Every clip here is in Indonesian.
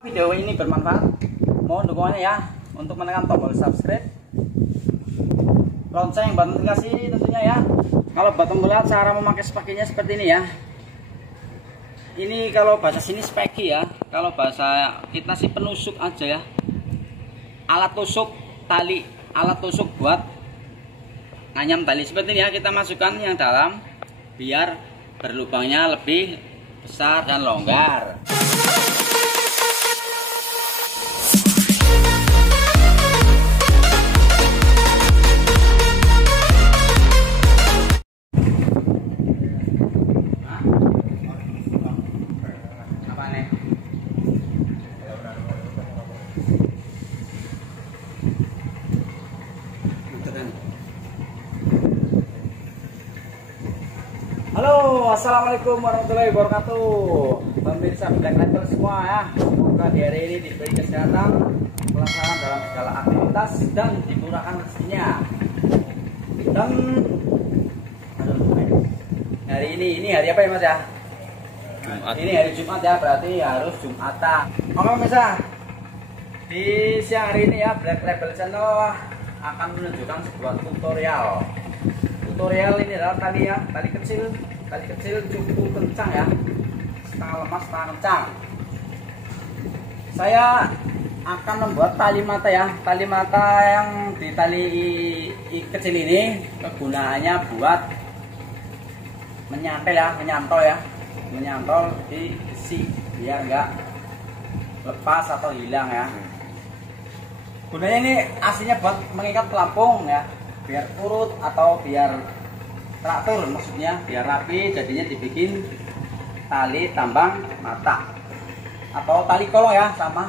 Video ini bermanfaat, mohon dukungannya ya untuk menekan tombol subscribe, lonceng, button notifikasi tentunya ya. Kalau buat pemula cara memakai spakenya seperti ini ya. Ini kalau bahasa sini spaki ya, kalau bahasa kita sih penusuk aja ya. Alat tusuk tali, alat tusuk buat nganyam tali seperti ini ya. Kita masukkan yang dalam biar berlubangnya lebih besar dan longgar. Halo, assalamualaikum warahmatullahi wabarakatuh. Pemirsa Black Label semua ya, semoga di hari ini diberi kesehatan, kelancaran dalam segala aktivitas dan dimurahkan rezekinya. Dan hari ini hari apa ya Mas ya? Jumat. Ini hari Jumat ya, berarti harus Jumatan. Oke pemirsa, di siang hari ini ya Black Label Channel akan menunjukkan sebuah tutorial. Tutorial ini adalah tali ya, tali kecil cukup kencang ya, setengah lemas setengah kencang. Saya akan membuat tali mata ya, tali mata yang di tali kecil ini kegunaannya buat menyantel ya, menyantol di besi biar enggak lepas atau hilang ya. Gunanya ini aslinya buat mengikat pelampung ya, biar urut atau biar teratur, maksudnya biar rapi. Jadinya dibikin tali tambang mata atau tali kolong ya, sama.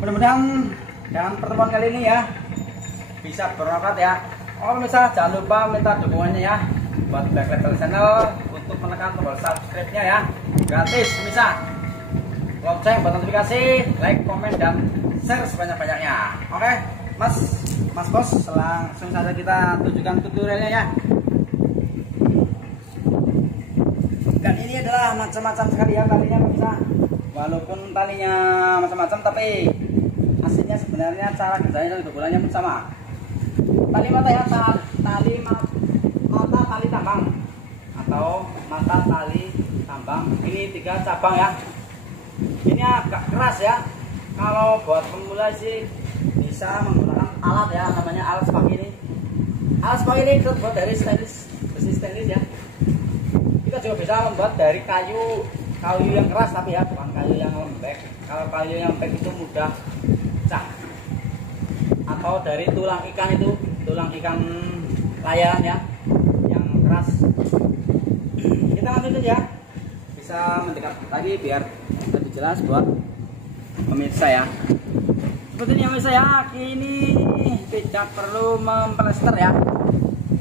Mudah-mudahan dengan pertemuan kali ini ya bisa bermanfaat ya. Oh pemirsa, jangan lupa minta dukungannya ya buat Black Label Channel untuk menekan tombol subscribe-nya ya, gratis pemirsa. Lonceng, button notifikasi, like, komen, dan share sebanyak-banyaknya. Oke Mas Bos, langsung saja kita tunjukkan tutorialnya ya. Dan ini adalah macam-macam sekali ya talinya pemirsa. Walaupun talinya macam-macam, tapi hasilnya sebenarnya cara kerjanya dan kegunaannya pun sama. Tali mata ya, tali mata tali tambang atau mata tali tambang. Ini 3 cabang ya. Ini agak keras ya. Kalau buat pemula sih bisa menggunakan alat ya, namanya alat spaki ini. Alat spaki ini terbuat dari besi stainless ya. Kita juga bisa membuat dari kayu yang keras, tapi ya bukan kayu yang lembek. Kalau kayu yang lembek itu mudah pecah. Atau dari tulang ikan layan ya, yang keras. Kita lanjut aja, bisa mendekat lagi biar lebih jelas buat pemirsa ya. Seperti ini pemirsa ya, ini tidak perlu memplester ya,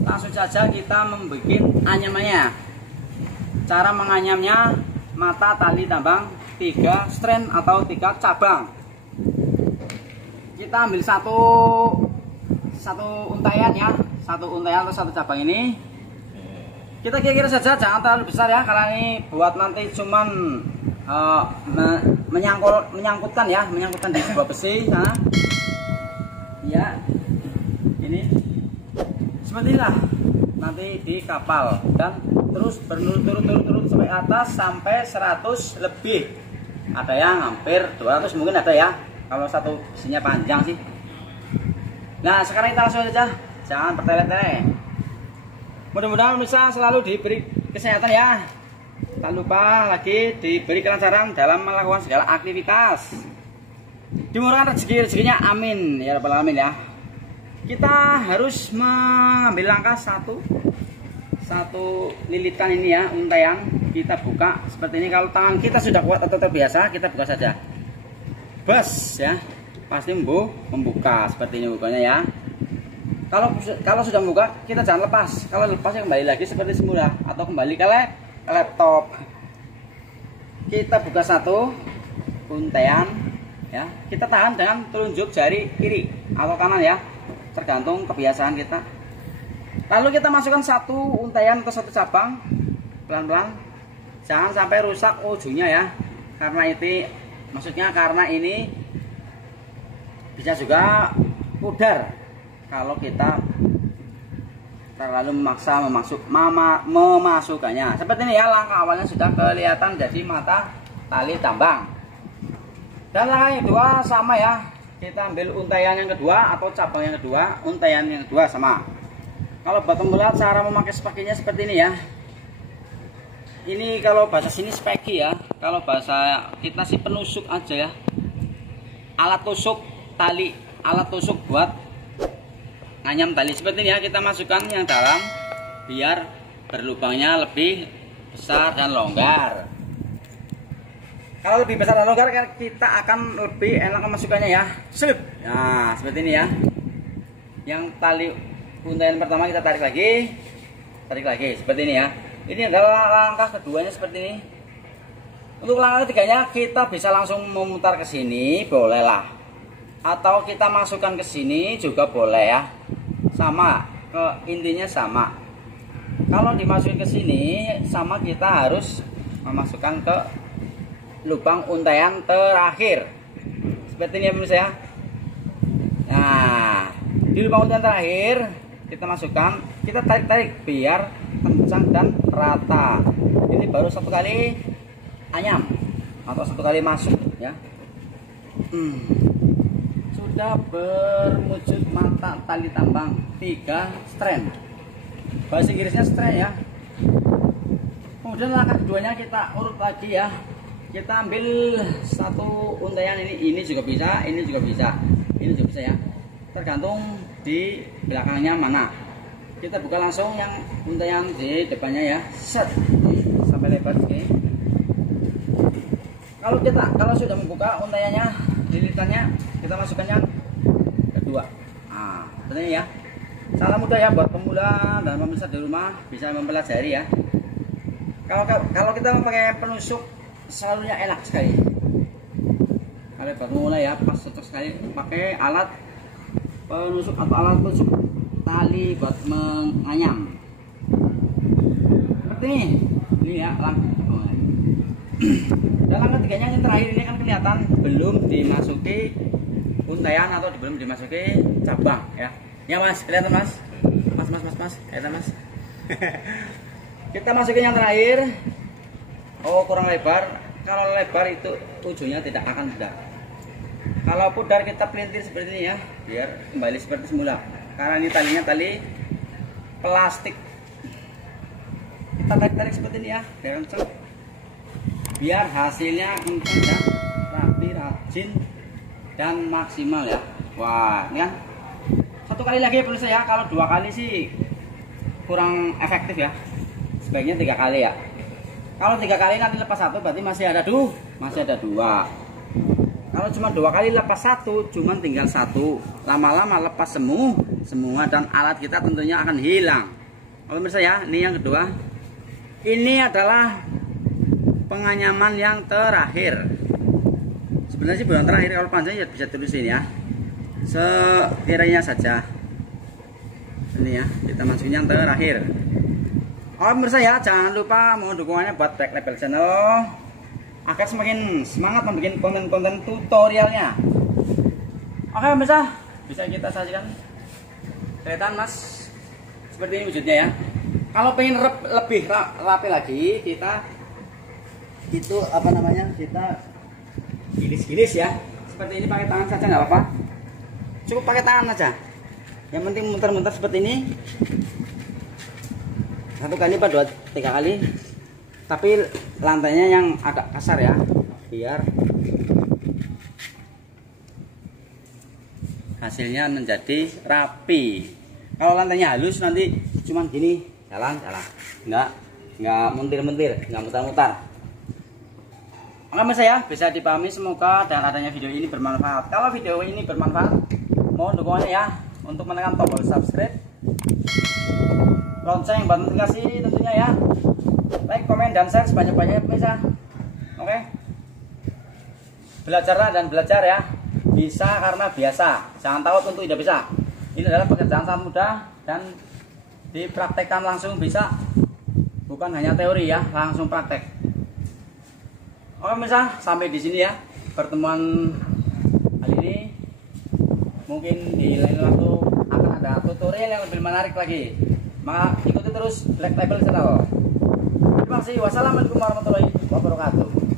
langsung saja kita membuat anyamannya. Cara menganyamnya, mata tali tambang 3 strand atau 3 cabang. Kita ambil satu untaian ya, satu untaian atau satu cabang ini. Kita kira-kira saja, jangan terlalu besar ya, karena ini buat nanti cuman menyangkutkan di sebuah besi sana. Ya, ini seperti inilah nanti di kapal, dan terus berturut-turut sampai atas sampai 100 lebih. Ada yang hampir 200 mungkin ada ya, kalau satu besinya panjang sih. Nah sekarang kita langsung saja, jangan bertele-tele. Mudah-mudahan bisa selalu diberi kesehatan ya. Tak lupa lagi diberi kelancaran dalam melakukan segala aktivitas. Dimurahkan rezekinya, amin ya rabbal alamin ya. Kita harus mengambil langkah satu lilitan ini ya, untaian. Kita buka seperti ini. Kalau tangan kita sudah kuat atau terbiasa, kita buka saja. Bas ya, pasti membuka seperti ini bukanya ya. Kalau sudah membuka, kita jangan lepas. Kalau lepas ya kembali lagi seperti semula atau kembali ke laptop. Kita buka satu untaian ya, kita tahan dengan telunjuk jari kiri atau kanan ya, tergantung kebiasaan kita. Lalu kita masukkan satu untaian ke satu cabang pelan-pelan, jangan sampai rusak ujungnya ya, karena Maksudnya karena ini bisa juga pudar kalau kita terlalu memaksa memasukkannya. Seperti ini ya, langkah awalnya sudah kelihatan jadi mata tali tambang. Dan langkah yang kedua sama ya, kita ambil untaian yang kedua atau cabang yang kedua, untaian yang kedua sama. Kalau buat pemula cara memakai spaki-nya seperti ini ya. Ini kalau bahasa sini spaki ya, kalau bahasa kita sih penusuk aja ya. Alat tusuk tali, alat tusuk buat nganyam tali. Seperti ini ya, kita masukkan yang dalam biar berlubangnya lebih besar dan longgar. Kalau lebih besar dan longgar kita akan lebih enak memasukkannya ya. Slip. Nah, seperti ini ya. Yang tali untaian pertama kita tarik lagi seperti ini ya. Ini adalah langkah keduanya seperti ini. Untuk langkah ketiganya kita bisa langsung memutar ke sini, boleh lah. Atau kita masukkan ke sini juga boleh ya. Sama, intinya sama. Kalau dimasukin ke sini sama, kita harus memasukkan ke lubang untaian terakhir. Seperti ini ya pemirsa ya. Nah, di lubang untaian terakhir kita masukkan, kita tarik-tarik biar kencang dan rata. Ini baru satu kali anyam atau satu kali masuk ya. Sudah berwujud mata tali tambang 3 strand. Bahasa Inggrisnya strand ya. Kemudian langkah keduanya kita urut lagi ya. Kita ambil satu untaian ini juga bisa, ini juga bisa, ini juga bisa ya. Tergantung di belakangnya mana. Kita buka langsung yang untaian di depannya ya. Set sampai lebar segini. Kalau sudah membuka untaiannya, lilitannya, kita masukkan yang kedua. Nah, seperti ya. Salah mudah ya buat pemula dan pemirsa di rumah bisa mempelajari ya. Kalau kita memakai penusuk selalunya enak sekali. Kalau buat pemula ya, pas cocok sekali pakai alat penusuk atau alat tusuk tali buat menganyam. Seperti ini ya, dan langkah tiganya yang terakhir ini kan kelihatan belum dimasuki untaian atau belum dimasuki cabang ya. Ya mas, kelihatan mas? Mas, kelihatan mas? Kita masukin yang terakhir. Oh, kurang lebar. Kalau lebar itu ujungnya tidak akan pudar. Kalau pudar kita pelintir seperti ini ya, biar kembali seperti semula. Karena ini talinya tali plastik. Kita tarik-tarik seperti ini ya, biar kencang. Biar hasilnya kencang dan rapi, rajin dan maksimal ya. Wah, ini kan satu kali lagi pemirsa ya. Kalau 2 kali sih kurang efektif ya. Sebaiknya 3 kali ya. Kalau 3 kali nanti lepas 1 berarti masih ada 2. Kalau cuma 2 kali lepas 1, cuma tinggal 1. Lama-lama lepas semua dan alat kita tentunya akan hilang. Oke pemirsa ya, ini yang kedua. Ini adalah penganyaman yang terakhir. Sebenarnya sih bukan terakhir, kalau panjang ya bisa tulisin ya. Sekiranya saja. Ini ya, kita masukin yang terakhir. Oh pemirsa ya, jangan lupa mohon dukungannya buat Black Label Channel agar semakin semangat membuat konten-konten tutorialnya. Oke pemirsa, bisa kita sajikan. Kelihatan mas, seperti ini wujudnya ya. Kalau pengen lebih rapi lagi, kita itu apa namanya, kita gilis-gilis ya. Seperti ini pakai tangan saja nggak apa-apa. Cukup pakai tangan aja. Yang penting muter-muter seperti ini. 1 kali, 2, 3 kali. Tapi lantainya yang agak kasar ya, biar hasilnya menjadi rapi. Kalau lantainya halus nanti cuman gini, jalan, nggak muntir-muntir, nggak mutar-mutar. Oke saya bisa dipahami, semoga dengan adanya video ini bermanfaat. Kalau video ini bermanfaat, mohon dukungannya ya untuk menekan tombol subscribe, lonceng, buat notifikasi tentunya ya. Like, komen, dan share sebanyak-banyaknya pemirsa. Oke. Belajarlah dan belajar ya. Bisa karena biasa. Jangan takut untuk tidak bisa. Ini adalah pekerjaan sangat mudah dan dipraktekkan langsung bisa. Bukan hanya teori ya, langsung praktek. Oke pemirsa, sampai di sini ya. pertemuan kali ini mungkin di lain waktu akan ada tutorial yang lebih menarik lagi. Maka ikuti terus Black Label Channel. Terima kasih. Wassalamualaikum warahmatullahi wabarakatuh.